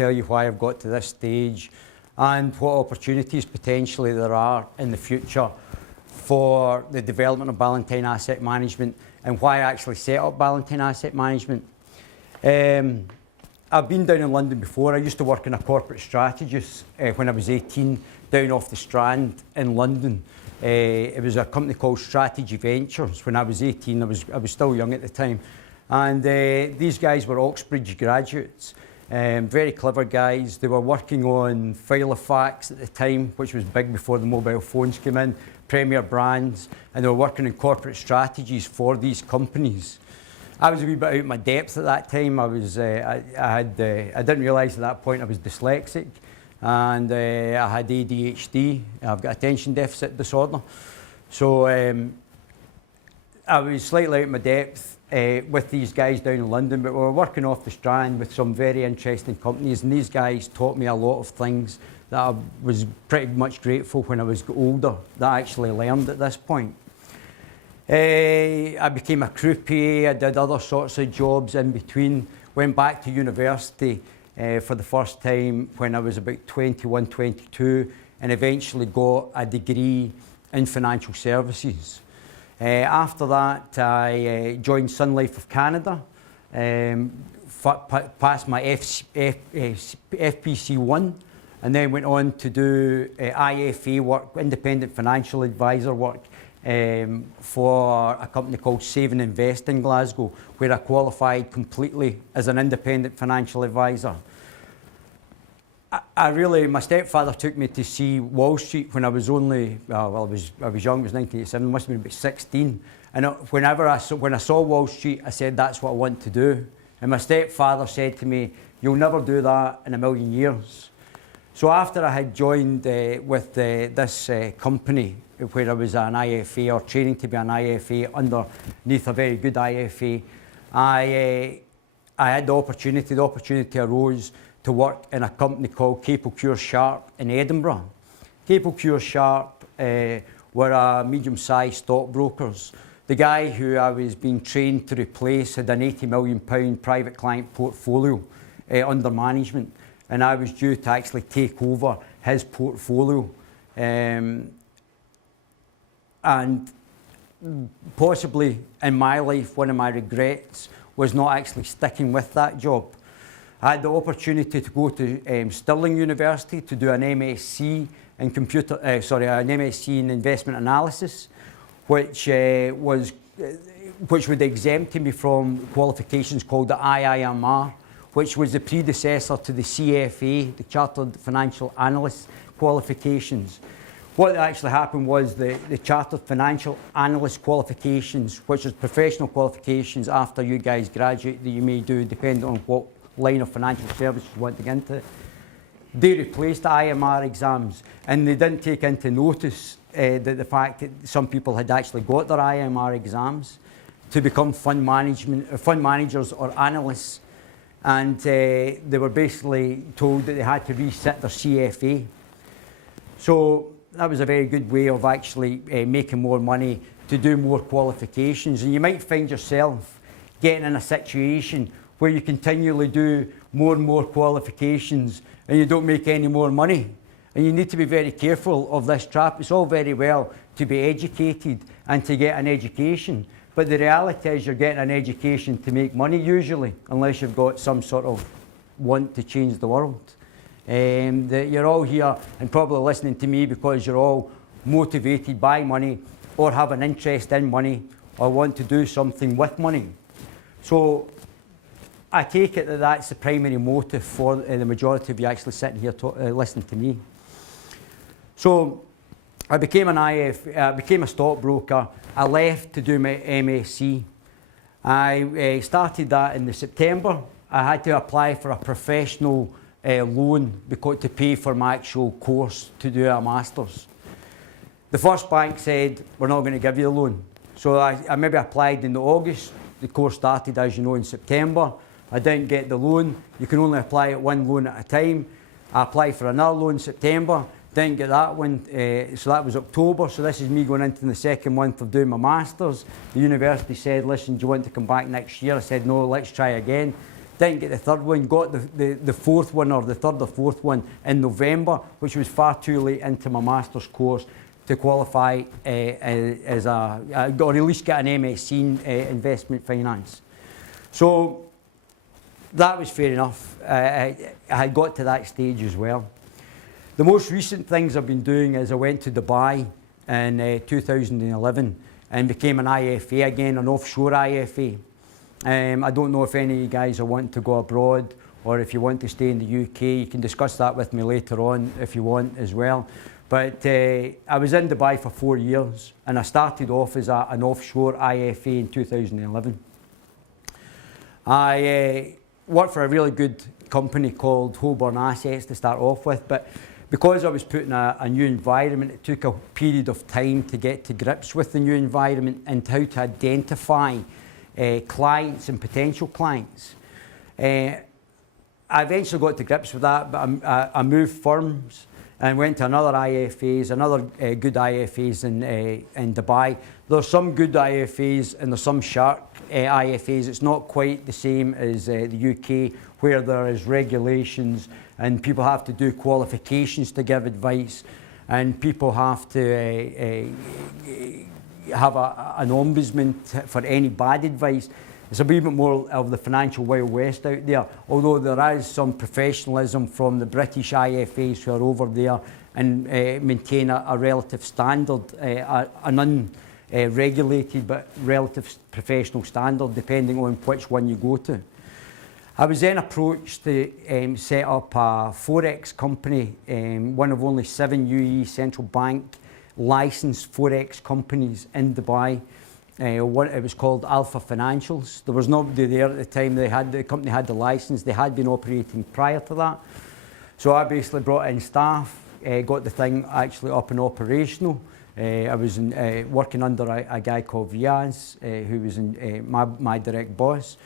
tell you why I've got to this stage and what opportunities potentially there are in the future for the development of Ballantine Asset Management and why I actually set up Ballantine Asset Management. I've been down in London before. I used to work in a corporate strategist when I was 18 down off the Strand in London. It was a company called Strategy Ventures. When I was 18, I was still young at the time. And these guys were Oxbridge graduates, very clever guys. They were working on Filofax at the time, which was big before the mobile phones came in, Premier Brands, and they were working on corporate strategies for these companies. I was a wee bit out of my depth at that time. I didn't realise at that point I was dyslexic, and I had ADHD. I've got attention deficit disorder. So I was slightly out of my depth with these guys down in London, but we were working off the Strand with some very interesting companies, and these guys taught me a lot of things that I was pretty much grateful when I was older that I actually learned at this point. I became a croupier. I did other sorts of jobs in between. Went back to university for the first time when I was about 21, 22, and eventually got a degree in financial services. After that, I joined Sun Life of Canada, passed my FPC1, and then went on to do IFA work, independent financial advisor work, for a company called Save and Invest in Glasgow, where I qualified completely as an independent financial advisor. My stepfather took me to see Wall Street when I was only, I was young, it was 1987, I must have been about 16. And when I saw Wall Street, I said, that's what I want to do. And my stepfather said to me, you'll never do that in a million years. So after I had joined with this company, where I was an IFA or training to be an IFA underneath a very good IFA, I had the opportunity arose to work in a company called Capel Sharp in Edinburgh. Capel Sharp were a medium-sized stockbrokers. The guy who I was being trained to replace had an £80 million private client portfolio under management, and I was due to actually take over his portfolio. And possibly in my life, one of my regrets was not actually sticking with that job. I had the opportunity to go to Stirling University to do an MSc in MSc in investment analysis, which would exempt me from qualifications called the IIMR, which was the predecessor to the CFA, the Chartered Financial Analyst qualifications. What actually happened was the Chartered Financial Analyst qualifications, which is professional qualifications after you guys graduate that you may do depending on what line of financial services you want to get into. They replaced the IMR exams, and they didn't take into notice the fact that some people had actually got their IMR exams to become fund managers or analysts, and they were basically told that they had to resit their CFA. So that was a very good way of actually making more money to do more qualifications. And you might find yourself getting in a situation where you continually do more and more qualifications and you don't make any more money. And you need to be very careful of this trap. It's all very well to be educated and to get an education, but the reality is you're getting an education to make money usually, unless you've got some sort of want to change the world. You're all here and probably listening to me because you're all motivated by money or have an interest in money or want to do something with money. So I take it that that's the primary motive for the majority of you actually sitting here listening to me. So I became a stockbroker. I left to do my MSc. I started that in September. I had to apply for a professional loan to pay for my actual course to do a master's. The first bank said, we're not going to give you the loan. So I maybe applied in August. The course started, as you know, in September. I didn't get the loan. You can only apply at one loan at a time. I applied for another loan in September. Didn't get that one, so that was October. So this is me going into the second month of doing my master's. The university said, listen, do you want to come back next year? I said, no, let's try again. Didn't get the third one, got the fourth one, or the third or fourth one in November, which was far too late into my master's course to qualify as or at least get an MSc in investment finance. So that was fair enough. I had got to that stage as well. The most recent things I've been doing is I went to Dubai in 2011 and became an IFA again, an offshore IFA. I don't know if any of you guys are wanting to go abroad or if you want to stay in the UK. You can discuss that with me later on if you want as well. But I was in Dubai for 4 years and I started off as an offshore IFA in 2011. I worked for a really good company called Holborn Assets to start off with, but because I was put in a new environment, it took a period of time to get to grips with the new environment and how to identify clients and potential clients. I eventually got to grips with that, but I moved firms and went to another IFAs, another good IFAs in Dubai. There's some good IFAs and there's some shark IFAs. It's not quite the same as the UK, where there is regulations and people have to do qualifications to give advice, and people have to have an ombudsman for any bad advice. It's a wee bit more of the financial Wild West out there, although there is some professionalism from the British IFAs who are over there and maintain a relative standard, an unregulated but relative professional standard, depending on which one you go to. I was then approached to set up a Forex company, one of only 7 UAE central bank licensed Forex companies in Dubai. It was called Alpha Financials. There was nobody there at the time. The company had the license. They had been operating prior to that. So I basically brought in staff, got the thing actually up and operational. I was working under a guy called Riaz, who was my direct boss.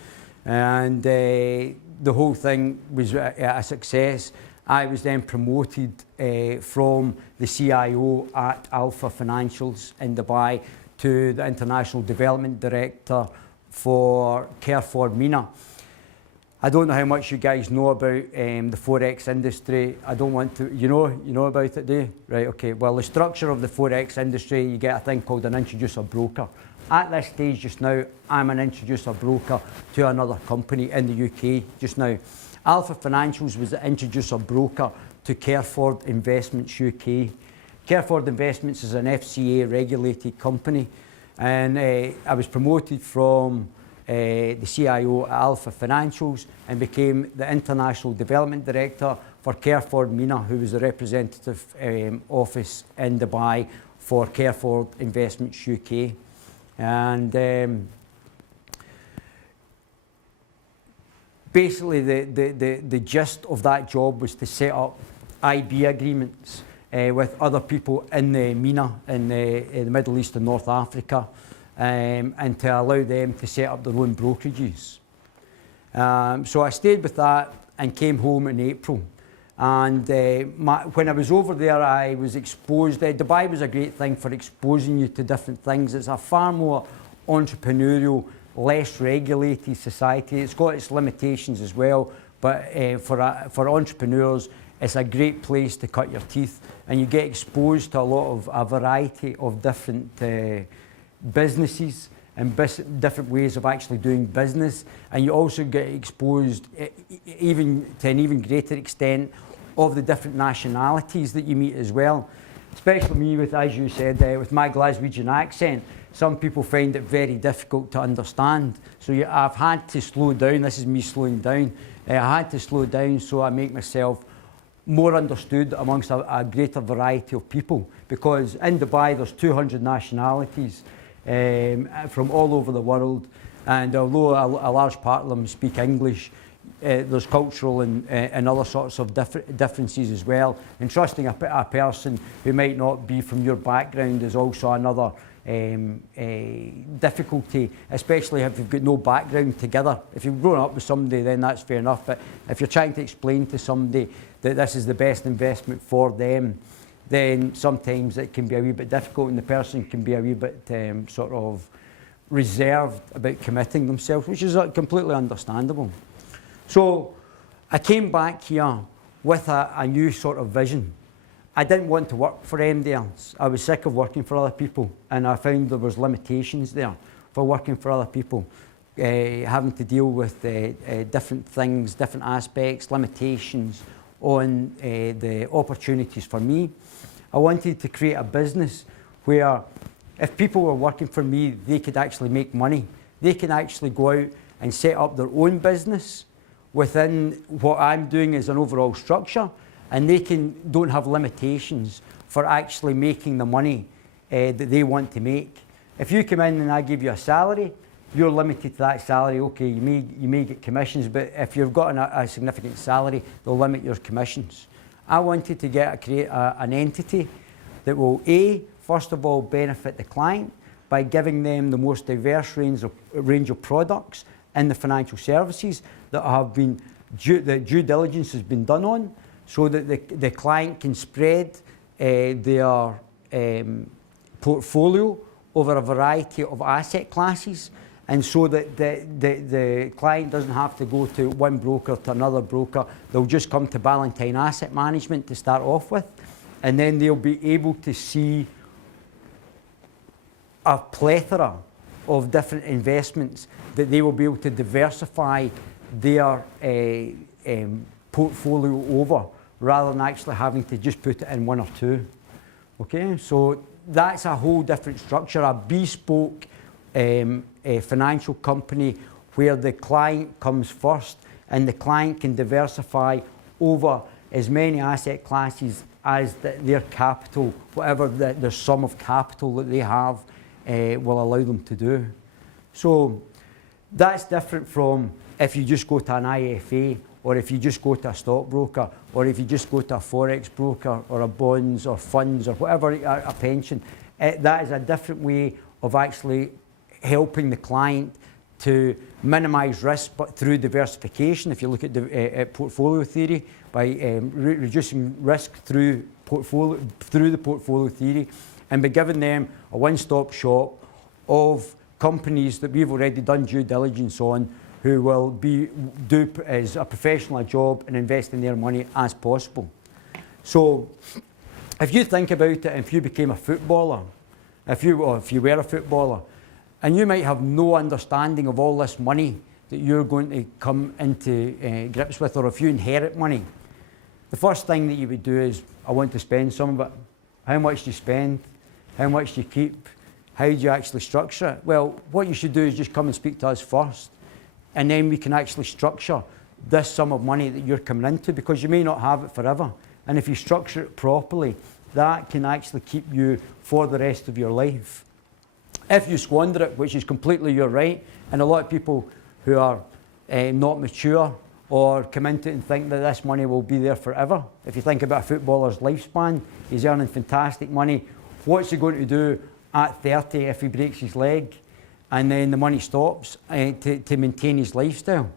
And the whole thing was a success. I was then promoted from the CIO at Alpha Financials in Dubai to the International Development Director for Carrefour MENA. I don't know how much you guys know about the Forex industry. I don't want to, you know about it, do you? Right, okay. Well, the structure of the Forex industry, you get a thing called an introducer broker. At this stage just now, I'm an introducer broker to another company in the UK just now. Alpha Financials was the introducer broker to Carrefour Investments UK. Carrefour Investments is an FCA regulated company, and I was promoted from the CIO at Alpha Financials and became the International Development Director for Carrefour MENA, who was the representative office in Dubai for Carrefour Investments UK. And basically the gist of that job was to set up IB agreements with other people in the MENA, in the Middle East and North Africa, and to allow them to set up their own brokerages. So I stayed with that and came home in April. And when I was over there, I was exposed. Dubai was a great thing for exposing you to different things. It's a far more entrepreneurial, less regulated society. It's got its limitations as well, but for entrepreneurs, it's a great place to cut your teeth, and you get exposed to a variety of different businesses and different ways of actually doing business, and you also get exposed even to an even greater extent of the different nationalities that you meet as well. Especially me, with, as you said, with my Glaswegian accent, some people find it very difficult to understand. So I've had to slow down. This is me slowing down. I had to slow down so I make myself more understood amongst a greater variety of people, because in Dubai there's 200 nationalities from all over the world, and although a large part of them speak English, there's cultural and other sorts of differences as well, and trusting a person who might not be from your background is also another difficulty, especially if you've got no background together. If you've grown up with somebody, then that's fair enough, but if you're trying to explain to somebody that this is the best investment for them, then sometimes it can be a wee bit difficult, and the person can be a wee bit sort of reserved about committing themselves, which is completely understandable. So I came back here with a new sort of vision. I didn't want to work for MDRs. I was sick of working for other people, and I found there was limitations there for working for other people, having to deal with different things, different aspects, limitations on the opportunities for me. I wanted to create a business where if people were working for me, they could actually make money. They can actually go out and set up their own business within what I'm doing as an overall structure, and they don't have limitations for actually making the money that they want to make. If you come in and I give you a salary, you're limited to that salary. Okay, you may get commissions, but if you've got a significant salary, they'll limit your commissions. I wanted to create an entity that will, first of all, benefit the client by giving them the most diverse range of products in the financial services that have been due diligence has been done on, so that the client can spread their portfolio over a variety of asset classes, and so that the client doesn't have to go to one broker to another broker. They'll just come to Ballantine Asset Management to start off with, and then they'll be able to see a plethora of different investments that they will be able to diversify their portfolio over, rather than actually having to just put it in one or two. Okay, so that's a whole different structure, a bespoke financial company where the client comes first and the client can diversify over as many asset classes as their capital, whatever the sum of capital that they have will allow them to do. So that's different from if you just go to an IFA, or if you just go to a stockbroker, or if you just go to a forex broker, or a bonds or funds or whatever, a pension. That is a different way of actually helping the client to minimise risk, but through diversification. If you look at portfolio theory, by reducing risk through the portfolio theory, and by giving them a one-stop shop of companies that we've already done due diligence on, who will do as a professional a job and invest in their money as possible. So if you think about it, if you became a footballer, if you were a footballer, and you might have no understanding of all this money that you're going to come into grips with, or if you inherit money, the first thing that you would do is, I want to spend some of it. How much do you spend? How much do you keep? How do you actually structure it? Well, what you should do is just come and speak to us first, and then we can actually structure this sum of money that you're coming into, because you may not have it forever. And if you structure it properly, that can actually keep you for the rest of your life. If you squander it, which is completely your right, and a lot of people who are not mature or come into it and think that this money will be there forever. If you think about a footballer's lifespan, he's earning fantastic money. What's he going to do at 30 if he breaks his leg? And then the money stops to maintain his lifestyle.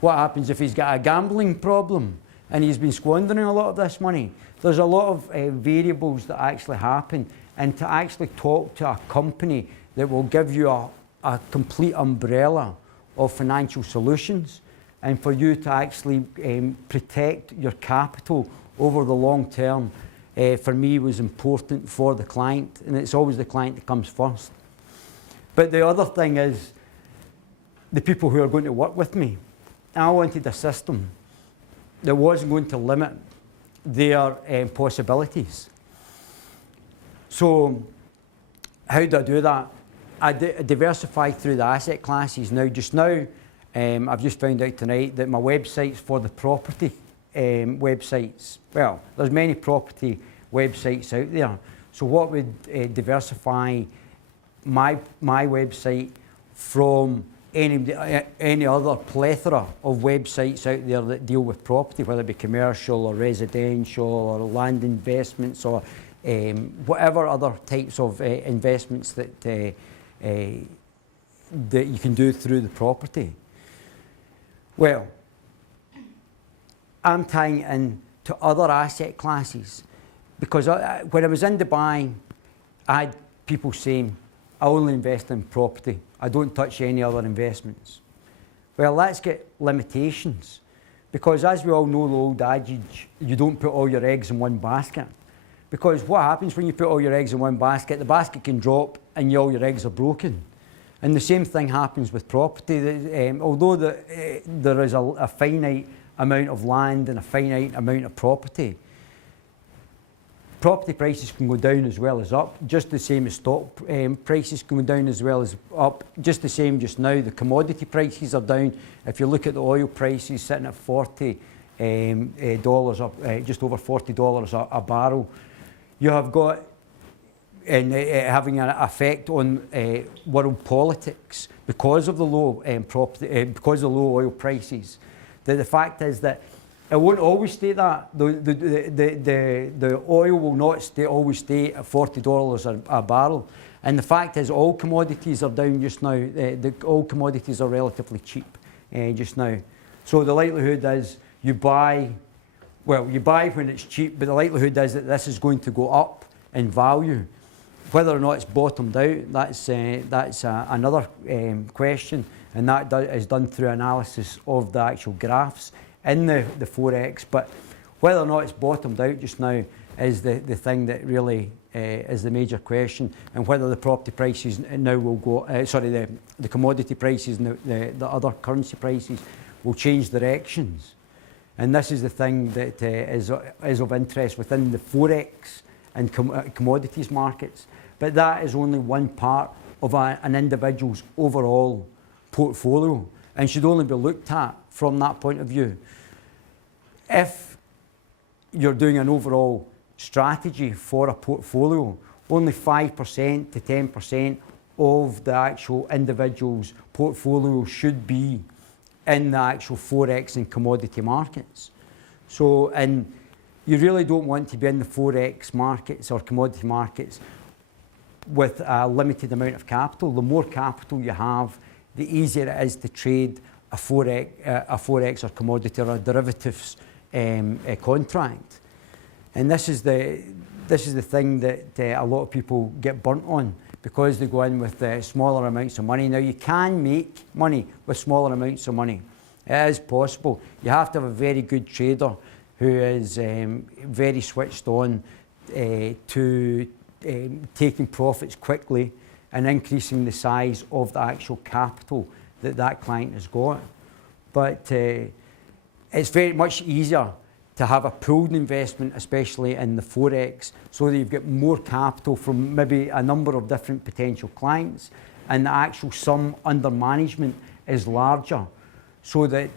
What happens if he's got a gambling problem and he's been squandering a lot of this money? There's a lot of variables that actually happen, and to actually talk to a company that will give you a complete umbrella of financial solutions, and for you to actually protect your capital over the long term, for me was important for the client, and it's always the client that comes first. But the other thing is the people who are going to work with me. I wanted a system that wasn't going to limit their possibilities. So how do I do that? I diversify through the asset classes. Now, I've just found out tonight that my websites for the property websites, well, there's many property websites out there. So what would diversify my website from any other plethora of websites out there that deal with property, whether it be commercial or residential or land investments or whatever other types of investments that you can do through the property. Well, I'm tying in to other asset classes, because when I was in Dubai, I had people saying, I only invest in property. I don't touch any other investments. Well, let's get limitations. Because as we all know the old adage, you don't put all your eggs in one basket. Because what happens when you put all your eggs in one basket, the basket can drop and all your eggs are broken. And the same thing happens with property. Although there is a finite amount of land and a finite amount of property prices can go down as well as up, just the same as stock prices can go down as well as up. Just the same just now, the commodity prices are down. If you look at the oil prices sitting at $40 up, just over $40 a barrel, you have got having an effect on world politics because of the low because of the low oil prices. The fact is that it won't always stay that. The oil will not always stay at $40 a barrel. And the fact is all commodities are down just now. All commodities are relatively cheap just now. So the likelihood is you buy when it's cheap, but the likelihood is that this is going to go up in value. Whether or not it's bottomed out, that's another question, and that is done through analysis of the actual graphs in the Forex. But whether or not it's bottomed out just now is the thing that really is the major question, and whether the property prices now will go, the commodity prices and the other currency prices will change directions. And this is the thing that is of interest within the Forex and commodities markets. But that is only one part of an individual's overall portfolio and should only be looked at from that point of view. If you're doing an overall strategy for a portfolio, only 5% to 10% of the actual individual's portfolio should be in the actual Forex and commodity markets. So, and you really don't want to be in the Forex markets or commodity markets with a limited amount of capital. The more capital you have, the easier it is to trade a Forex or commodity or a derivatives contract. And this is the thing that a lot of people get burnt on because they go in with smaller amounts of money. Now, you can make money with smaller amounts of money. It is possible. You have to have a very good trader who is very switched on to taking profits quickly and increasing the size of the actual capital that client has got. But it's very much easier to have a pooled investment, especially in the Forex, so that you've got more capital from maybe a number of different potential clients, and the actual sum under management is larger, so that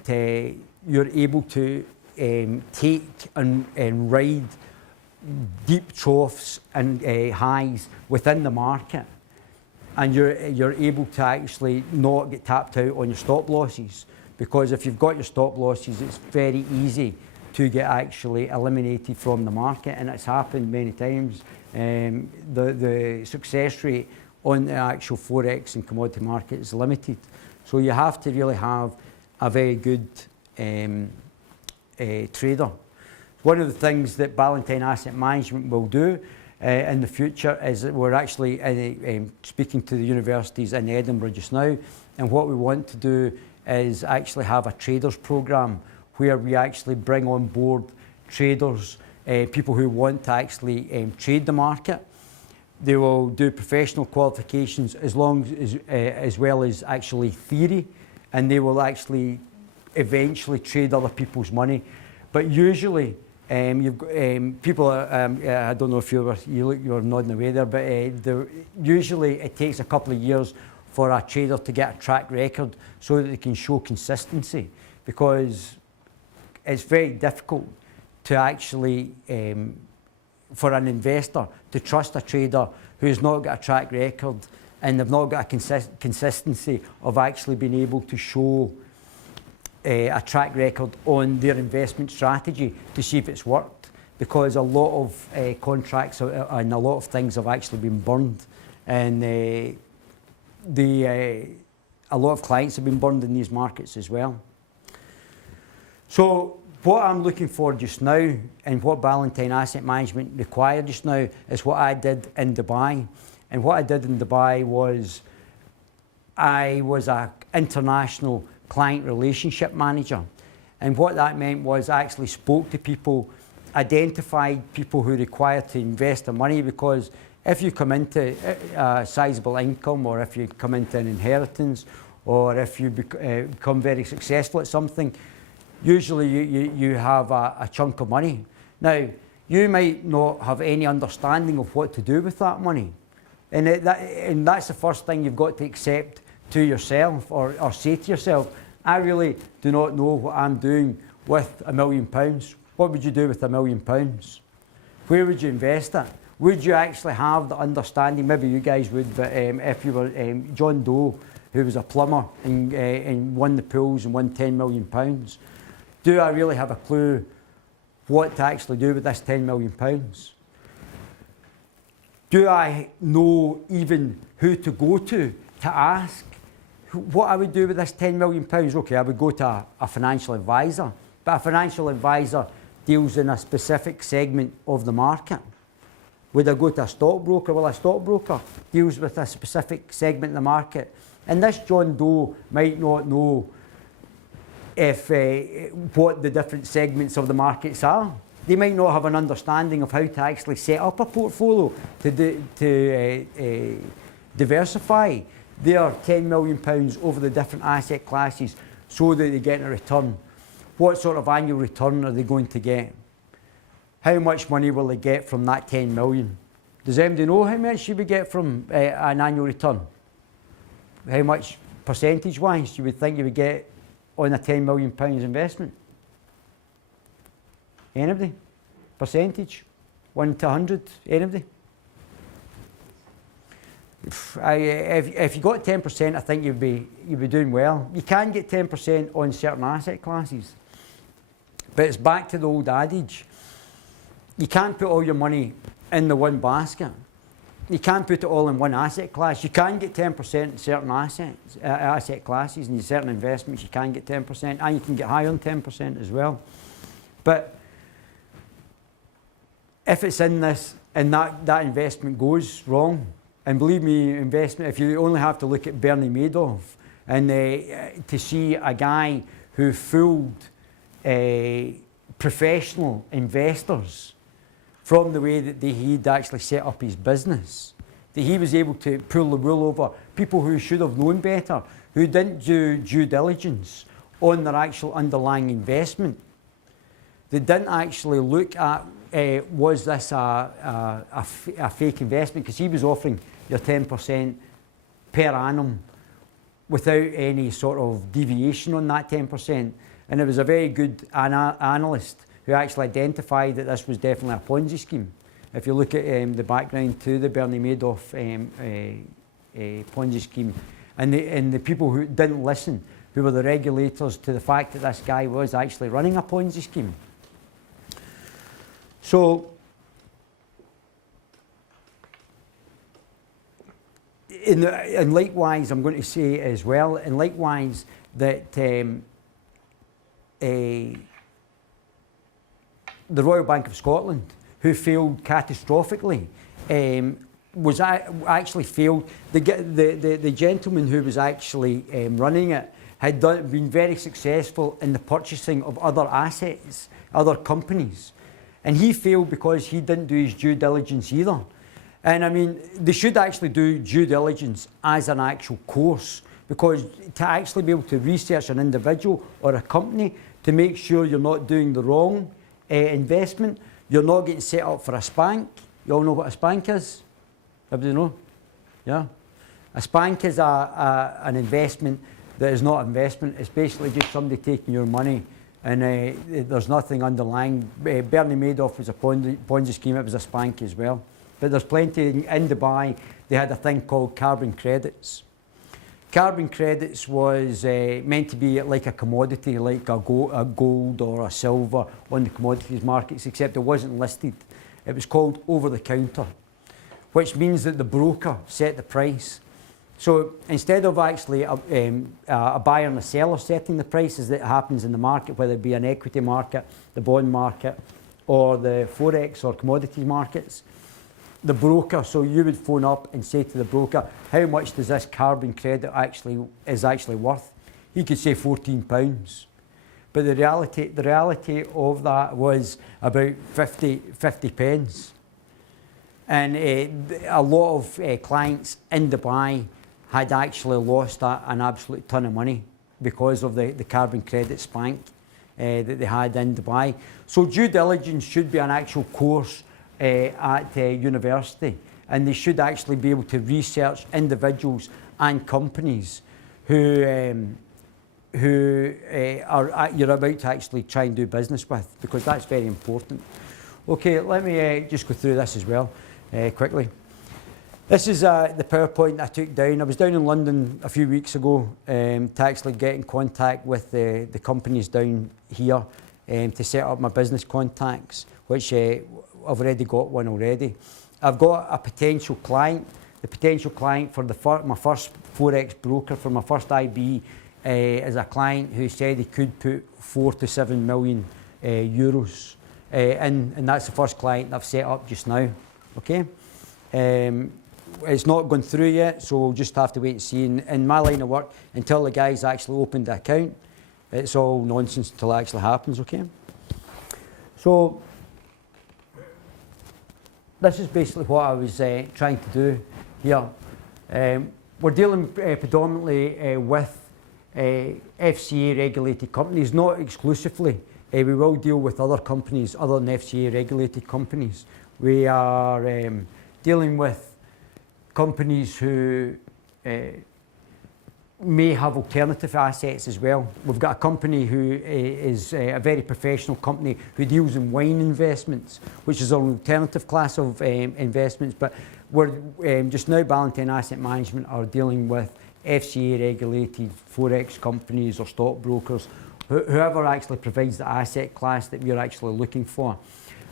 you're able to take and ride deep troughs and highs within the market, and you're able to actually not get tapped out on your stop losses, because if you've got your stop losses, it's very easy to get actually eliminated from the market, and it's happened many times. The success rate on the actual Forex and commodity market is limited. So you have to really have a very good trader. One of the things that Ballantine Asset Management will do in the future is that we're actually speaking to the universities in Edinburgh just now, and what we want to do is actually have a traders program where we actually bring on board traders, people who want to actually trade the market. They will do professional qualifications as well as actually theory, and they will actually eventually trade other people's money. But usually, you've got, people are, I don't know if you're nodding away there, but usually it takes a couple of years for a trader to get a track record so that they can show consistency, because it's very difficult to actually, for an investor to trust a trader who's not got a track record and they've not got a consistency of actually being able to show a track record on their investment strategy to see if it's worked, because a lot of contracts and a lot of things have actually been burned, and a lot of clients have been burned in these markets as well. So what I'm looking for just now, and what Ballantine Asset Management required just now, is what I did in Dubai. And what I did in Dubai was, I was an international client relationship manager. And what that meant was I actually spoke to people, identified people who required to invest their money, because if you come into a sizable income, or if you come into an inheritance, or if you become very successful at something, usually you have a chunk of money. Now, you might not have any understanding of what to do with that money. And that's the first thing you've got to accept to yourself, or say to yourself, I really do not know what I'm doing with £1 million. What would you do with £1 million? Where would you invest it? Would you actually have the understanding? Maybe you guys would, but if you were John Doe, who was a plumber and won the pools and won £10 million, do I really have a clue what to actually do with this £10 million? Do I know even who to go to ask what I would do with this £10 million? Okay, I would go to a financial advisor, but a financial advisor deals in a specific segment of the market. Would I go to a stockbroker? Well, a stockbroker deals with a specific segment of the market. And this John Doe might not know what the different segments of the markets are. They might not have an understanding of how to actually set up a portfolio to diversify their £10 million over the different asset classes so that they get a return. What sort of annual return are they going to get? How much money will they get from that 10 million? Does anybody know how much you would get from an annual return? How much percentage-wise you would think you would get on a £10 million investment? Anybody? Percentage? 1 to 100? Anybody? If you got 10%, I think you'd be doing well. You can get 10% on certain asset classes, but it's back to the old adage. You can't put all your money in the one basket. You can't put it all in one asset class. You can get 10% in certain asset classes, and in certain investments you can get 10%, and you can get higher than 10% as well. But if it's in this and that investment goes wrong, and believe me, investment, if you only have to look at Bernie Madoff and to see a guy who fooled professional investors from the way that he'd actually set up his business, that he was able to pull the wool over people who should have known better, who didn't do due diligence on their actual underlying investment. They didn't actually look at, was this a fake investment? Because he was offering your 10% per annum without any sort of deviation on that 10%. And it was a very good analyst who actually identified that this was definitely a Ponzi scheme. If you look at the background to the Bernie Madoff Ponzi scheme, and the people who didn't listen, who were the regulators, to the fact that this guy was actually running a Ponzi scheme. So, and likewise, I'm going to say as well, and likewise that the Royal Bank of Scotland, who failed catastrophically, was actually failed. The gentleman who was actually running it had been very successful in the purchasing of other assets, other companies, and he failed because he didn't do his due diligence either. And I mean, they should actually do due diligence as an actual course, because to actually be able to research an individual or a company to make sure you're not doing the wrong investment, you're not getting set up for a spank. You all know what a spank is? Everybody know? Yeah. A spank is an investment that is not an investment. It's basically just somebody taking your money, and there's nothing underlying. Bernie Madoff was a Ponzi scheme. It was a spank as well. But there's plenty in Dubai. They had a thing called carbon credits. Carbon credits was meant to be like a commodity, like a gold or a silver on the commodities markets, except it wasn't listed. It was called over-the-counter, which means that the broker set the price. So instead of actually a buyer and a seller setting the prices that happens in the market, whether it be an equity market, the bond market, or the forex or commodities markets, the broker, so you would phone up and say to the broker, how much does this carbon credit actually worth? he could say £14. But the reality of that was about 50 pence. And a lot of clients in Dubai had actually lost an absolute ton of money because of the carbon credit spank that they had in Dubai. So due diligence should be an actual course at university, and they should actually be able to research individuals and companies who you're about to actually try and do business with, because that's very important. Okay, let me just go through this as well quickly. This is the PowerPoint I took down. I was down in London a few weeks ago to actually get in contact with the companies down here to set up my business contacts, which I've already got one already. I've got a potential client. The potential client for my first Forex broker, for my first IB, is a client who said he could put 4 to 7 million euros in, and that's the first client I've set up just now. Okay. It's not gone through yet, so we'll just have to wait and see. In my line of work, until the guy's actually opened the account, it's all nonsense until it actually happens, okay? So, this is basically what I was trying to do here. We're dealing predominantly with FCA regulated companies, not exclusively. We will deal with other companies other than FCA regulated companies. We are dealing with companies who may have alternative assets as well. We've got a company who is a very professional company who deals in wine investments, which is an alternative class of investments, but we're just now Ballantine Asset Management are dealing with FCA regulated Forex companies or stockbrokers, whoever actually provides the asset class that we're actually looking for.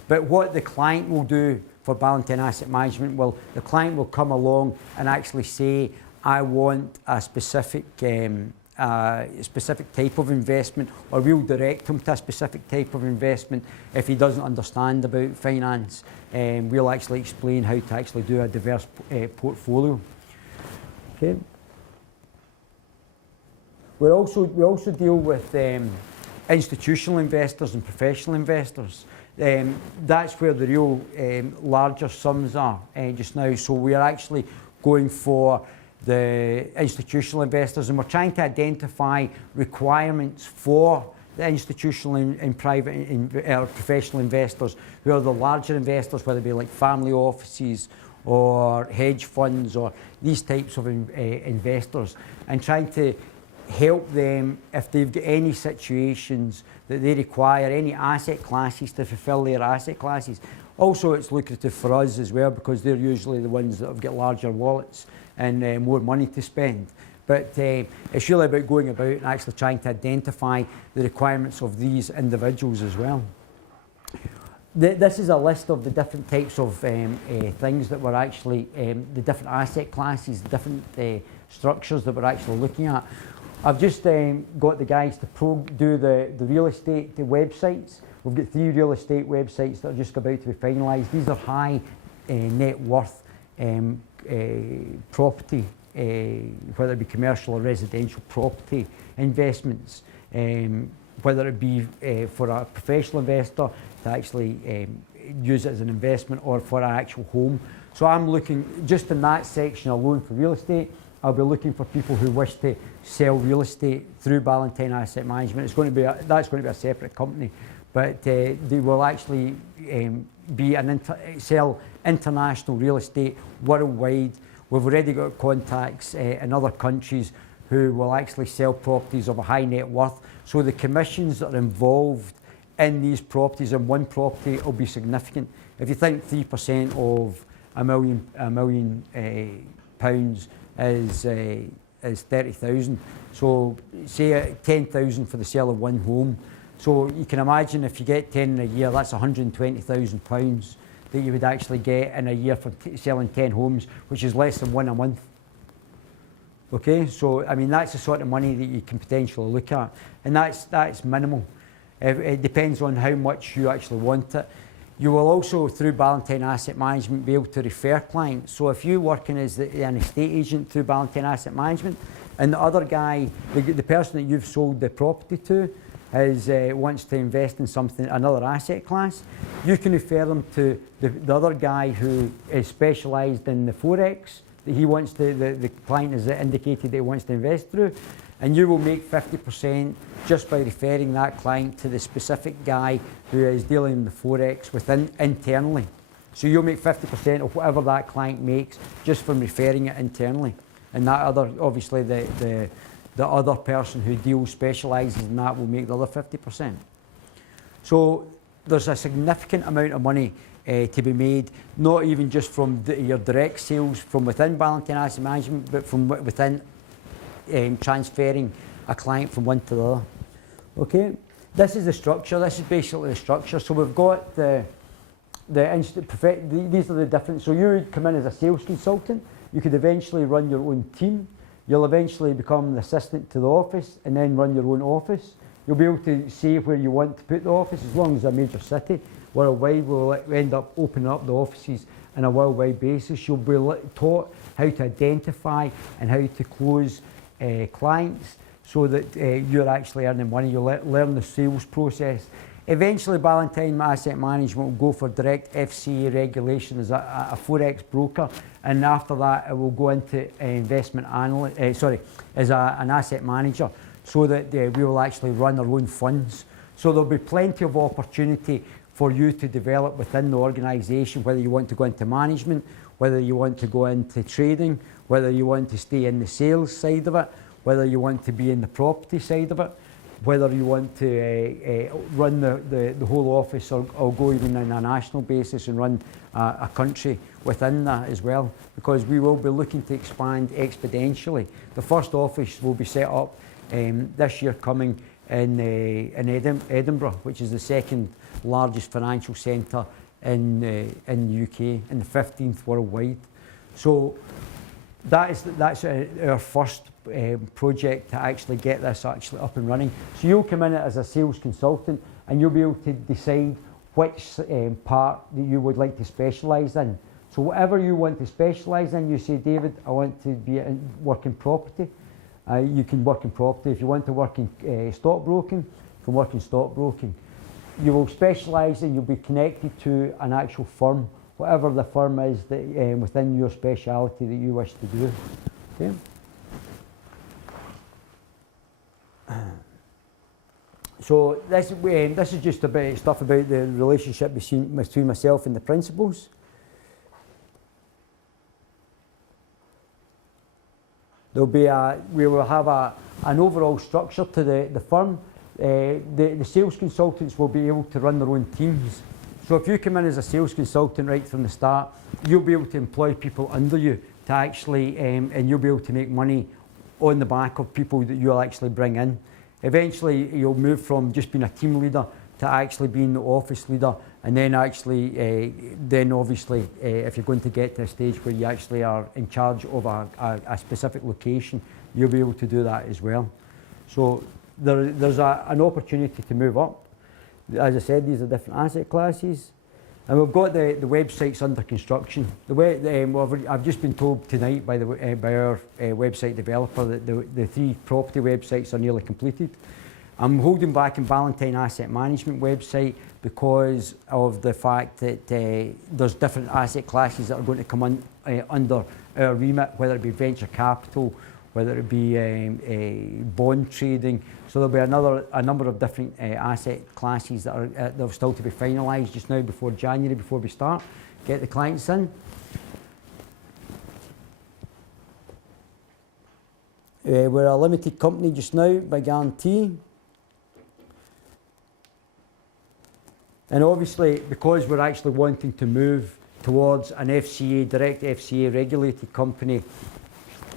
But what the client will do for Ballantine Asset Management, well, the client will come along and actually say, I want a specific type of investment, or we'll direct him to a specific type of investment. If he doesn't understand about finance, we'll actually explain how to actually do a diverse portfolio. Okay. We also deal with institutional investors and professional investors. That's where the real larger sums are just now. So we are actually going for the institutional investors, and we're trying to identify requirements for the institutional and private professional investors, who are the larger investors, whether it be like family offices or hedge funds or these types of investors, and trying to help them if they've got any situations that they require any asset classes to fulfill their asset classes. Also, it's lucrative for us as well, because they're usually the ones that have got larger wallets and more money to spend. But it's really about going about and actually trying to identify the requirements of these individuals as well. This is a list of the different types of things that we're actually, the different asset classes, the different structures that we're actually looking at. I've just got the guys to do the real estate websites. We've got 3 real estate websites that are just about to be finalised. These are high net worth property, whether it be commercial or residential property investments, whether it be for a professional investor to actually use it as an investment, or for an actual home. So I'm looking just in that section alone for real estate. I'll be looking for people who wish to sell real estate through Ballantine Asset Management. It's going to be that's going to be a separate company, but they will actually be sell international real estate worldwide. We've already got contacts in other countries who will actually sell properties of a high net worth. So the commissions that are involved in these properties, in one property, will be significant. If you think 3% of a million pounds is 30,000. So say 10,000 for the sale of one home. So you can imagine if you get 10 in a year, that's £120,000 that you would actually get in a year for selling 10 homes, which is less than 1 a month. Okay, so I mean that's the sort of money that you can potentially look at, and that's minimal. It depends on how much you actually want it. You will also, through Ballantine Asset Management, be able to refer clients. So if you're working as an estate agent through Ballantine Asset Management, And the other guy, the person that you've sold the property to, wants to invest in something, another asset class, you can refer them to the other guy who is specialised in the Forex that he wants to, the client has indicated that he wants to invest through, and you will make 50% just by referring that client to the specific guy who is dealing in the Forex internally. So you'll make 50% of whatever that client makes just from referring it internally. And that other, obviously the other person who specialises in that will make the other 50%. So there's a significant amount of money to be made, not even just from your direct sales from within Ballantine Asset Management, but from within transferring a client from one to the other. Okay, this is the structure. This is basically the structure. So we've got these are the different. So you would come in as a sales consultant. You could eventually run your own team. You'll eventually become an assistant to the office and then run your own office. You'll be able to say where you want to put the office as long as it's a major city. Worldwide, we'll end up opening up the offices on a worldwide basis. You'll be taught how to identify and how to close clients so that you're actually earning money. You'll learn the sales process. Eventually, Ballantine Asset Management will go for direct FCA regulation as a Forex broker, and after that, it will go into investment analyst. As an asset manager, so that we will actually run our own funds. So there'll be plenty of opportunity for you to develop within the organisation, whether you want to go into management, whether you want to go into trading, whether you want to stay in the sales side of it, whether you want to be in the property side of it, whether you want to run the whole office or go even on a national basis and run a country within that as well, because we will be looking to expand exponentially. The first office will be set up this year coming in Edinburgh, which is the second largest financial centre in the UK and the 15th worldwide. So that's our first project to actually get this actually up and running. So you'll come in as a sales consultant and you'll be able to decide which part that you would like to specialise in. So whatever you want to specialise in, you say, David, I want to work in property. You can work in property. If you want to work in stockbroking, you can work in stockbroking. You will specialise and you'll be connected to an actual firm, whatever the firm is that within your speciality that you wish to do. Okay. So this is just about stuff about the relationship between myself and the principals. We will have an overall structure to the firm. The sales consultants will be able to run their own teams. So if you come in as a sales consultant right from the start, you'll be able to employ people under you to actually, and you'll be able to make money on the back of people that you'll actually bring in. Eventually, you'll move from just being a team leader to actually being the office leader, and then actually, then obviously, if you're going to get to a stage where you actually are in charge of a specific location, you'll be able to do that as well. So there's an opportunity to move up. As I said, these are different asset classes. And we've got the websites under construction. I've just been told tonight by our website developer that the 3 property websites are nearly completed. I'm holding back in Ballantine Asset Management website because of the fact that there's different asset classes that are going to come under our remit, whether it be venture capital, whether it be bond trading. So there'll be a number of different asset classes that are still to be finalised just now before January, before we start, get the clients in. We're a limited company just now by guarantee. And obviously, because we're actually wanting to move towards an FCA, direct FCA regulated company,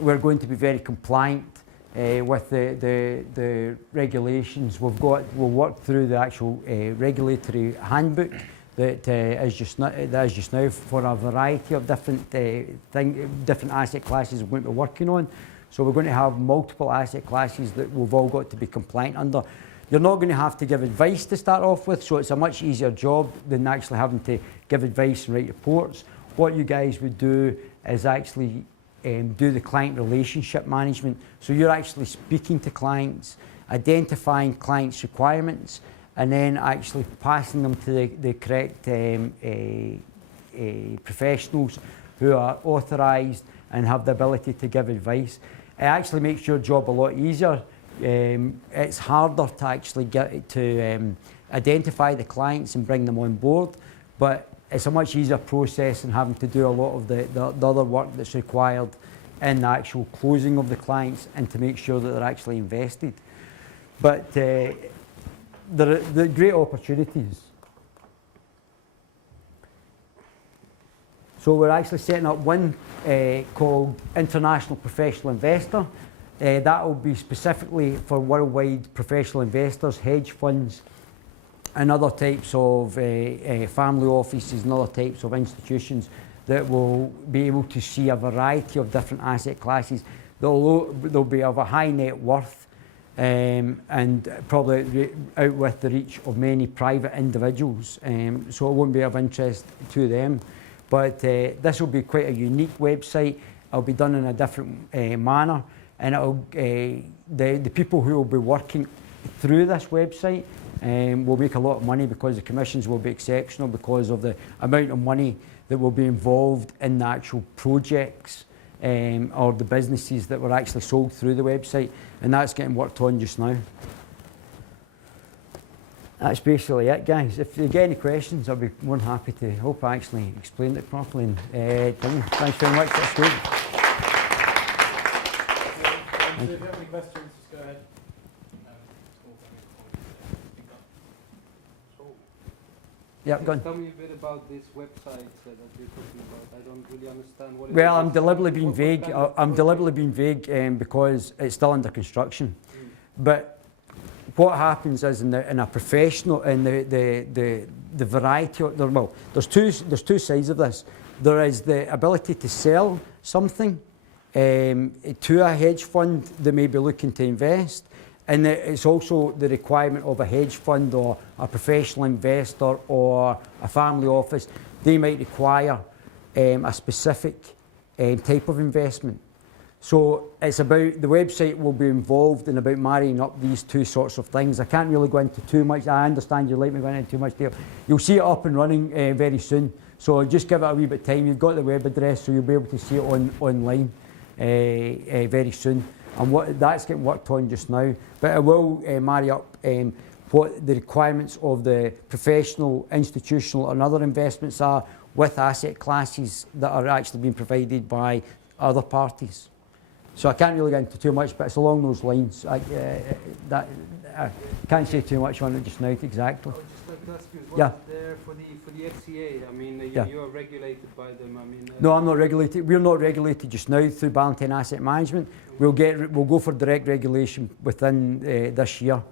we're going to be very compliant with the regulations. We'll work through the actual regulatory handbook that is just now for a variety of different asset classes we're going to be working on. So we're going to have multiple asset classes that we've all got to be compliant under. You're not going to have to give advice to start off with, so it's a much easier job than actually having to give advice and write reports. What you guys would do is actually do the client relationship management. So you're actually speaking to clients, identifying clients' requirements, and then actually passing them to the correct professionals who are authorised and have the ability to give advice. It actually makes your job a lot easier. It's harder to actually get to identify the clients and bring them on board, but it's a much easier process than having to do a lot of the other work that's required in the actual closing of the clients and to make sure that they're actually invested. But there are great opportunities. So we're actually setting up one called International Professional Investor. That will be specifically for worldwide professional investors, hedge funds, and other types of family offices and other types of institutions that will be able to see a variety of different asset classes. They'll be of a high net worth and probably out with the reach of many private individuals, so it won't be of interest to them. But this will be quite a unique website. It'll be done in a different manner, and it'll, the people who will be working through this website will make a lot of money because the commissions will be exceptional because of the amount of money that will be involved in the actual projects or the businesses that were actually sold through the website, and that's getting worked on just now. That's basically it, guys. If you get any questions, I'll be more than happy to hope I actually explained it properly. And thanks very much. That's great. If you have any questions, just go ahead. Yeah, go on. Tell me a bit about this website that you're talking about. I don't really understand what it is. Well, I'm deliberately being vague. I'm deliberately being vague because it's still under construction. But what happens is in a professional, in the variety of, well, there's two sides of this. There is the ability to sell something to a hedge fund that may be looking to invest. And it's also the requirement of a hedge fund or a professional investor or a family office. They might require a specific type of investment. So it's about, the website will be involved in about marrying up these two sorts of things. I can't really go into too much. I understand you like me going into too much detail. You'll see it up and running very soon. So just give it a wee bit of time. You've got the web address, so you'll be able to see it online very soon. And that's getting worked on just now. But it will marry up what the requirements of the professional, institutional and other investments are with asset classes that are actually being provided by other parties. So I can't really get into too much, but it's along those lines. I can't say too much on it just now exactly. I would just like to ask you, Yeah. what is there for the FCA? I mean, Yeah. you are regulated by them. I mean, No, I'm not regulated. We're not regulated just now through Ballantine Asset Management. We'll go for direct regulation within this year.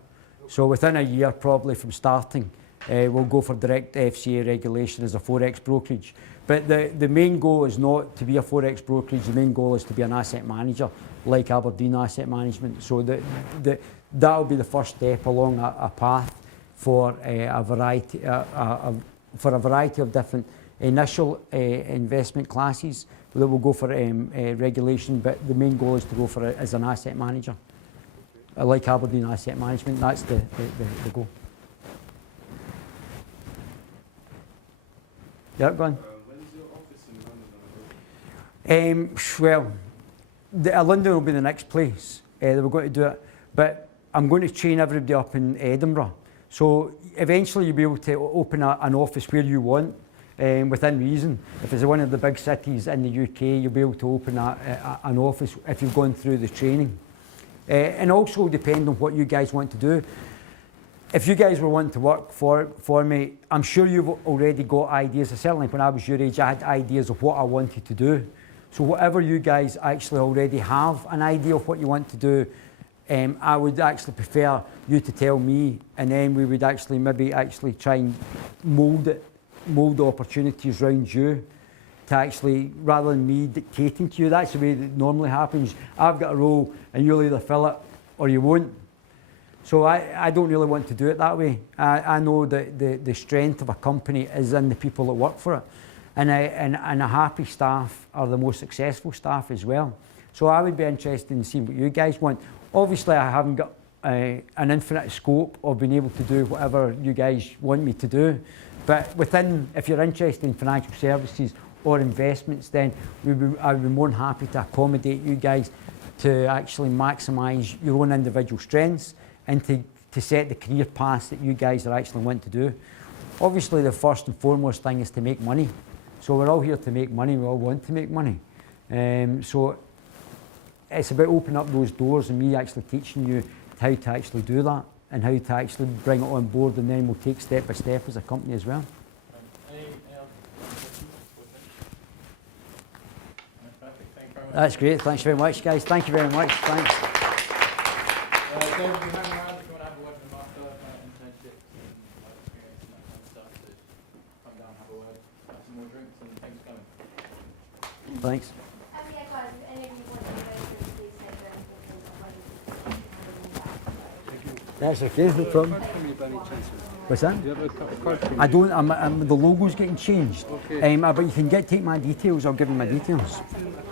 So within a year, probably from starting, we'll go for direct FCA regulation as a Forex brokerage. But the main goal is not to be a Forex brokerage. The main goal is to be an asset manager, like Aberdeen Asset Management. So that'll be the first step along a path for a variety of different initial investment classes that will go for regulation. But the main goal is to go for it as an asset manager, like Aberdeen Asset Management. That's the goal. Yeah, go on. When is your office in London? Well, London will be the next place that we're going to do it, but I'm going to train everybody up in Edinburgh. So eventually you'll be able to open an office where you want, within reason. If it's one of the big cities in the UK, you'll be able to open an office if you've gone through the training. And also depend on what you guys want to do. If you guys were wanting to work for me, I'm sure you've already got ideas. Certainly when I was your age, I had ideas of what I wanted to do. So whatever you guys actually already have an idea of what you want to do, I would actually prefer you to tell me, and then we would actually maybe try and mould the opportunities around you to actually, rather than me dictating to you. That's the way that normally happens. I've got a role and you'll either fill it or you won't. So I don't really want to do it that way. I know that the strength of a company is in the people that work for it. and a happy staff are the most successful staff as well. So I would be interested in seeing what you guys want. Obviously, I haven't got an infinite scope of being able to do whatever you guys want me to do. But within, if you're interested in financial services or investments, then I would be more than happy to accommodate you guys to actually maximise your own individual strengths and to set the career paths that you guys are actually want to do. Obviously, the first and foremost thing is to make money. So we're all here to make money, we all want to make money. So it's about opening up those doors and me actually teaching you how to actually do that and how to actually bring it on board, and then we'll take step by step as a company as well. Any other questions? Perfect. Thank you very much. That's great. Thanks very much, guys. Thank you very much. Thanks. David, you hang around if you want to have a word with Martha, internships and life experience and that kind of stuff. So come down, have a word, have some more drinks, and thanks for coming. Thanks. Yeah, guys, if any of you want to go through, please say that. That's okay, no problem. From you by any chance? What's that? Do you have a card from I don't, the logo's getting changed. Okay. But you can take my details, I'll give you my details. A